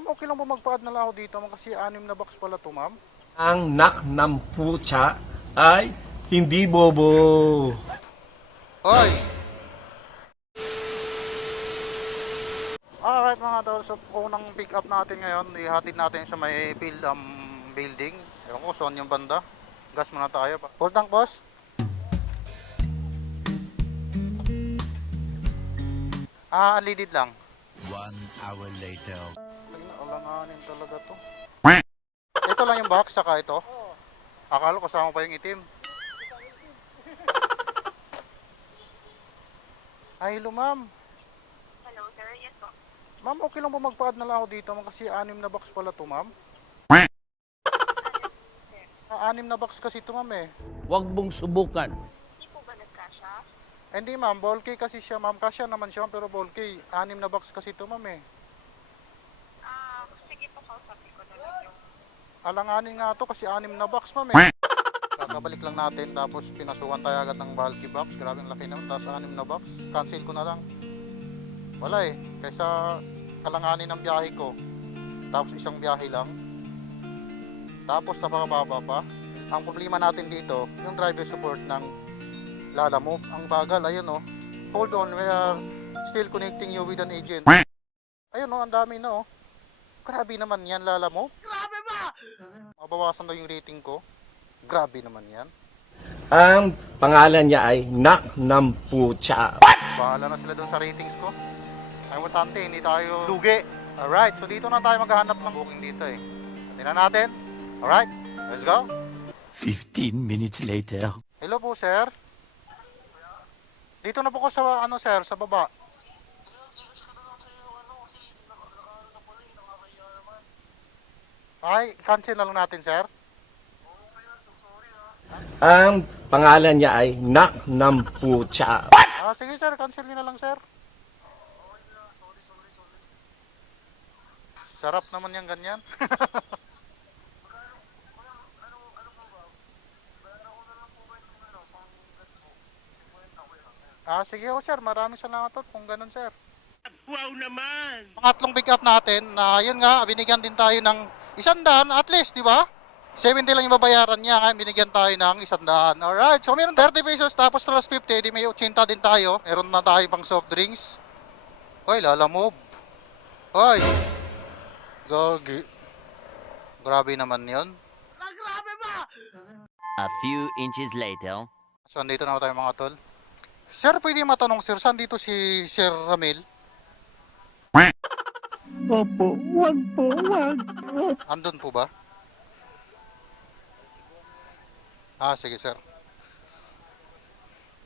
Ma'am, okay lang ba magpa-add na lang ako dito? Ma'am, kasi anim na box pala to, ma'am. Ang nak ng putya ay hindi bobo. Hoy! Alright mga tol, so unang pick up natin ngayon, ihatid natin sa may build, um, building. Ewan ko, saan yung banda? Gas muna tayo. Hold tank, boss. Ah, unleaded lang. One hour later. Alanganin talaga to. Ito lang yung box, saka ito? Akala ko kasama pa yung itim. Ay, hello ma'am. Hello, sir. Yes po. Ma'am, okay lang ba magpa-add na lang ako dito? Kasi anim na box pala to, ma'am. Ah, anim na box kasi to, ma'am eh. Huwag mong subukan. Hindi po ba nagkasya? Eh, Hindi, ma'am. Ballkey kasi siya, ma'am. Kasya naman siya, pero ballkey. Anim na box kasi to, ma'am eh. Ah, sige po, kausapin ko na lang yung... Alanganin nga to kasi anim na box, ma'am eh. Kakabalik lang natin, tapos pinasukan tayo agad ng bulky box. Grabe ang laki naman, tapos anim na box. Cancel ko na lang. Wala eh. Kaysa alanganin ng biyahe ko. Tapos isang biyahe lang. Tapos napakababa pa. Ang problema natin dito, yung driver support ng Lala Move. Ang bagal, ayun oh. Hold on, we are still connecting you with an agent. Ayun oh, ang dami na oh. Grabe naman yan, Lala Move. Mabawasan daw yung rating ko. Grabe naman yan. Ang pangalan niya ay nak ng putya. Bahala na sila doon sa ratings ko. Ang importante, hindi tayo lugi. Alright, so dito na tayo maghahanap ng booking dito eh. Tingnan natin. Alright, let's go. 15 minutes later. Hello po, sir. Dito na po ko sa, ano, sir, sa baba. Ay, cancel na lang natin, sir. Ang pangalan niya ay nak ng putya. Ah, sige, sir, cancel nyo na lang, sir. Sarap naman yung ganyan. Ah, sige ho, sir. Maraming salamat po kung ganun, sir. Wow naman! Pangatlong pick up natin na yun nga, binigyan din tayo ng isandaan at least, di ba? 70 lang yung babayaran niya, kaya binigyan tayo ng isandaan. Alright, so meron 30 pesos tapos plus 50, di may 80 din tayo. Meron na tayo pang soft drinks. Hoy, lalamove. Hoy. Gagi. Grabe naman yun. A few inches later. So, andito na tayo mga tol. Sir, pwede matanong sir, saan dito si Sir Ramil? Opo, wag po, wag. Andun po ba? Ah, sige sir.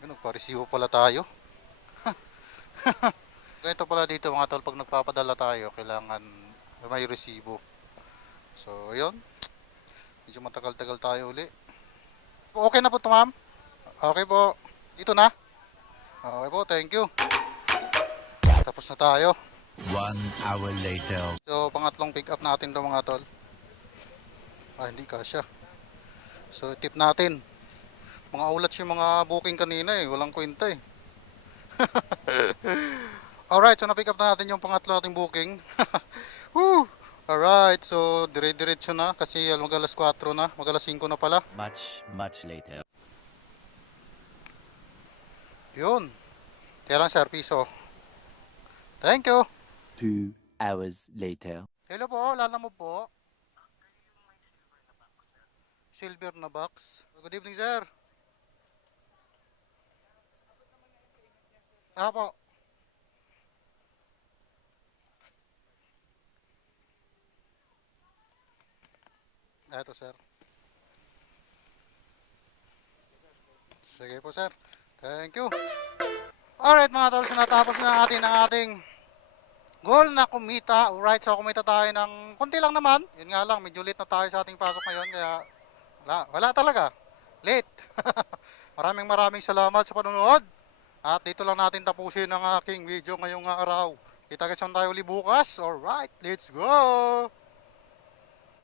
Ganun, parisibo pala tayo. Ganito pala dito mga tol, pag nagpapadala tayo, kailangan may resibo. So, ayun. Medyo matagal-tagal tayo uli. Okay na po ito, ma'am? Okay po. Dito na? Okay po, thank you. Tapos na tayo. One hour later. So, pangatlong pick up natin to mga tol. Ah, hindi kasya. So, tip natin. Mga ulats yung mga booking kanina eh. Walang kwenta eh. Alright, so na-pick up na natin yung pangatlo nating booking. Woo! Alright, so dire-diretso na kasi mag alas 4 na, mag alas 5 na pala. Much, much later. Yun. Kaya lang sir, piso. Thank you. Two hours later. Hello po, lala mo po. Silver na box. Good evening, sir. Ah po. Eto, sir. Sige po, sir. Thank you. Alright, mga tol, so natapos na natin ang ating goal na kumita. Alright, so kumita tayo ng konti lang naman. Yun nga lang, medyo late na tayo sa ating pasok ngayon. Kaya wala, wala talaga. Late. maraming maraming salamat sa panonood. At dito lang natin tapusin ang aking video ngayong araw. Kita-kits tayo uli bukas. Alright, let's go!